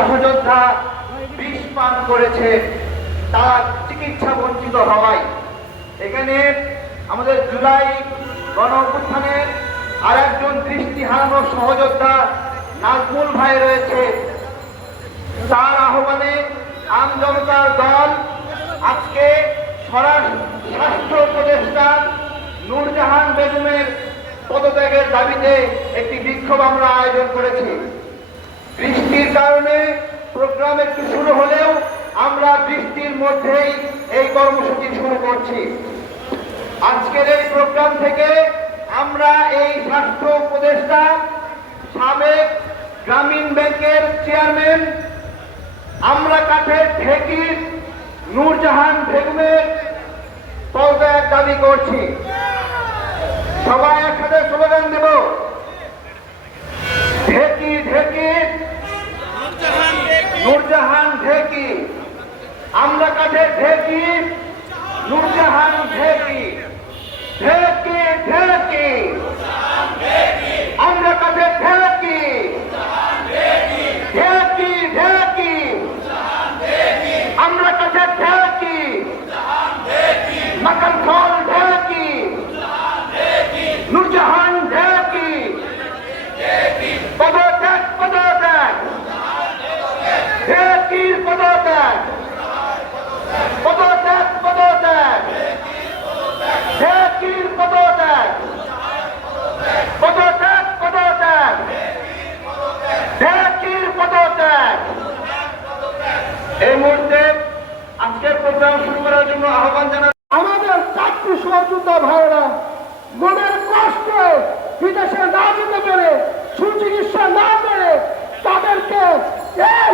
সহযোদ্ধা বিষ পান করেছে, তার চিকিৎসা বঞ্চিত হওয়ায়। এখানে আমাদের জুলাই গণ অভ্যুত্থানের আর একজন দৃষ্টি হারানো সহযোদ্ধা নাজমুল ভাই রয়েছে। তার আহ্বানে আম জনতার দল আজকে স্বরাষ্ট্র উপদেষ্টা নূরজাহান বেগমের পদত্যাগের দাবিতে একটি বিক্ষোভ আমরা আয়োজন করেছি। বৃষ্টির কারণে প্রোগ্রাম একটু শুরু হলেও আমরা বৃষ্টির মধ্যেই এই কর্মসূচি শুরু করছি। আজকের এই প্রোগ্রাম থেকে আমরা এই স্বাস্থ্য উপদেষ্টা, সাবেক গ্রামীণ ব্যাংকের চেয়ারম্যান আমরা কাঠের ঠেকির নূরজাহান বেগমের পদত্যাগ দাবি করছি। সবাই একসাথে স্লোগান দেব। ঢেকি ঢেকি নূরজাহান ঢেকি। আমরা কাঠে ঢেকি নূরজাহান ঢেকি। ঢেকি আমরা কাঠের ঢেকি ঢেকি ঢেকি আমরা কাছে ঢেকি নকল খোল ঢেকি নুরজাহান ঢেকি পদত্যাগ পদত্যাগ ঢেকির পদত্যাগ পদত্যাগ পদত্যাগ ঢেকির পদত্যাগ পদত্যাগ পদত্যাগ ঢেকির পদত্যাগ এই মুহূর্তে আজকের প্রোগ্রাম আহ্বান আমাদের চাকরি সহযোদ্ধা ভাইরা মনের কষ্টে বিদেশে না যেতে পেরে সুচিকিৎসা না পেরে তাদেরকে এই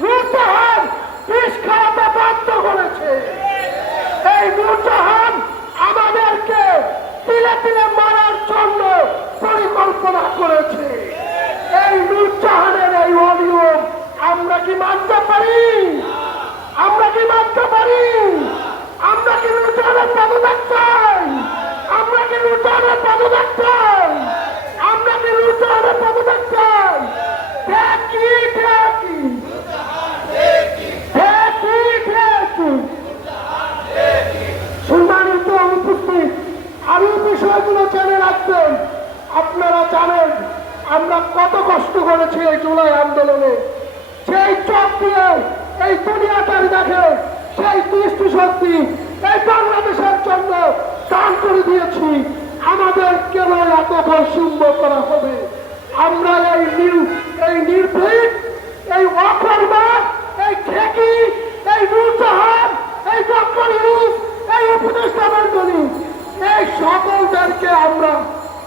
নূরজাহান বিষ খাওয়াতে বাধ্য করেছে এই নূরজাহান আমাদেরকে তিলে তিলে মারার জন্য পরিকল্পনা করেছে এই নূরজাহানের এই অনিয়ম আমরা কি মানতে পারি আমরা কি মানতে পারি আমরা কি লুটানের পদত্যাগ চাই আমরা কি লুটানের পদত্যাগ চাই আমরা কি লুটানের পদত্যাগ চাই দেখি দেখি দেখি দেখি সম্মানিত উপস্থিত আমি বিষয়গুলো জেনে রাখবেন। আপনারা জানেন, আমরা কত কষ্ট করেছি এই জুলাই আন্দোলনে। সেই চোখ দিয়ে, এই দুনিয়াটারি দেখে, সেই দৃষ্টি শক্তি এই বাংলাদেশের জন্য দান করে দিয়েছি। আমাদের কেন এত বৈষম্য করা হবে? আমরা এই নির, এই নির্ভীক, এই অকর্মা, এই ঠেকি এই নূরজাহান এই ডক্টর এই এই সকলদেরকে আমরা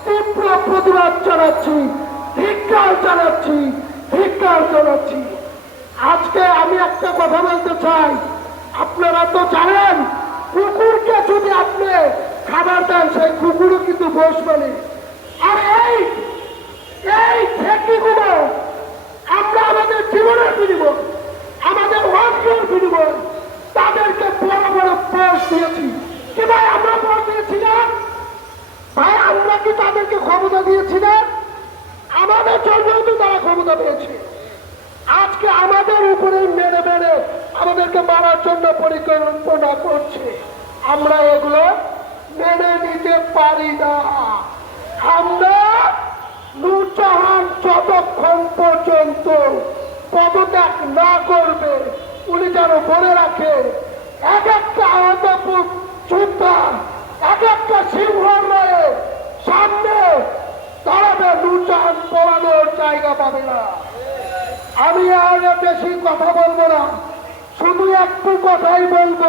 তীব্র প্রতিবাদ চালাচ্ছি ধিক্কার জানাচ্ছি ধিক্কার জানাচ্ছি। আজকে আমি একটা কথা বলতে চাই। আপনারা তো জানেন, কুকুরকে যদি আপনি খাবার দেন, সেই কুকুরও কিন্তু বসবে মানে আর এই এই ঠেকিগুলো আমরা আমাদের জীবনের বিনিময় আমাদের অর্থের বিনিময় তাদেরকে বড় বড় পোস্ট দিয়েছি কি ভাই আমরা পোস্ট দিয়েছি না ভাই আমরা কি তাদেরকে ক্ষমতা দিয়েছি না আমাদের জন্যই তারা ক্ষমতা পেয়েছে। আজকে আমাদের উপরে মেরে মেরে আমাদেরকে মারার জন্য পরিকল্পনা করছে। আমরা এগুলো মেনে নিতে পারি না। আমরা নূরজাহান যতক্ষণ পর্যন্ত পদত্যাগ না করবে, উনি যেন বলে রাখে, এক একটা আহত যোদ্ধা, এক একটা সিংহ জায়গা পাবে না। আমি আর বেশি কথা বলব না। শুধু একটু কথাই বলব।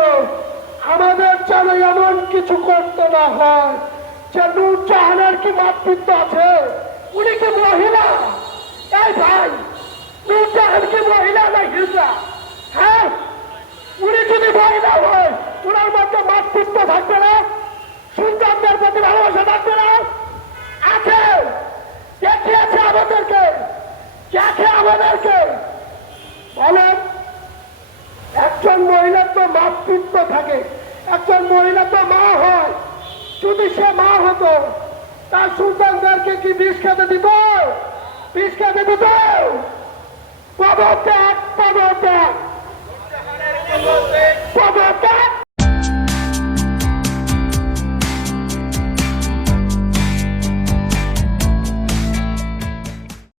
আমাদের যেন এমন কিছু করতে না হয়। যে নূরজাহানের কি মাতৃত্ব আছে? উনি কি মহিলা? এই ভাই নূরজাহান কি মহিলা না হিজড়া হ্যাঁ? উনি যদি মহিলা হয়, ওনার মধ্যে মাতৃত্ব থাকবে না? সন্তানদের প্রতি ভালোবাসা থাকবে না? আছে! আছে আমাদেরকে। চাকে আমাদেরকে। বলেন একজন মহিলার তো মাতৃত্ব থাকে। একজন মহিলা তো মা হয়। যদি সে মা হতো, তার সুলতানদেরকে কি বিষ খেতে দিত? বিষ খেতে দিত? পাবো ত্যাগ।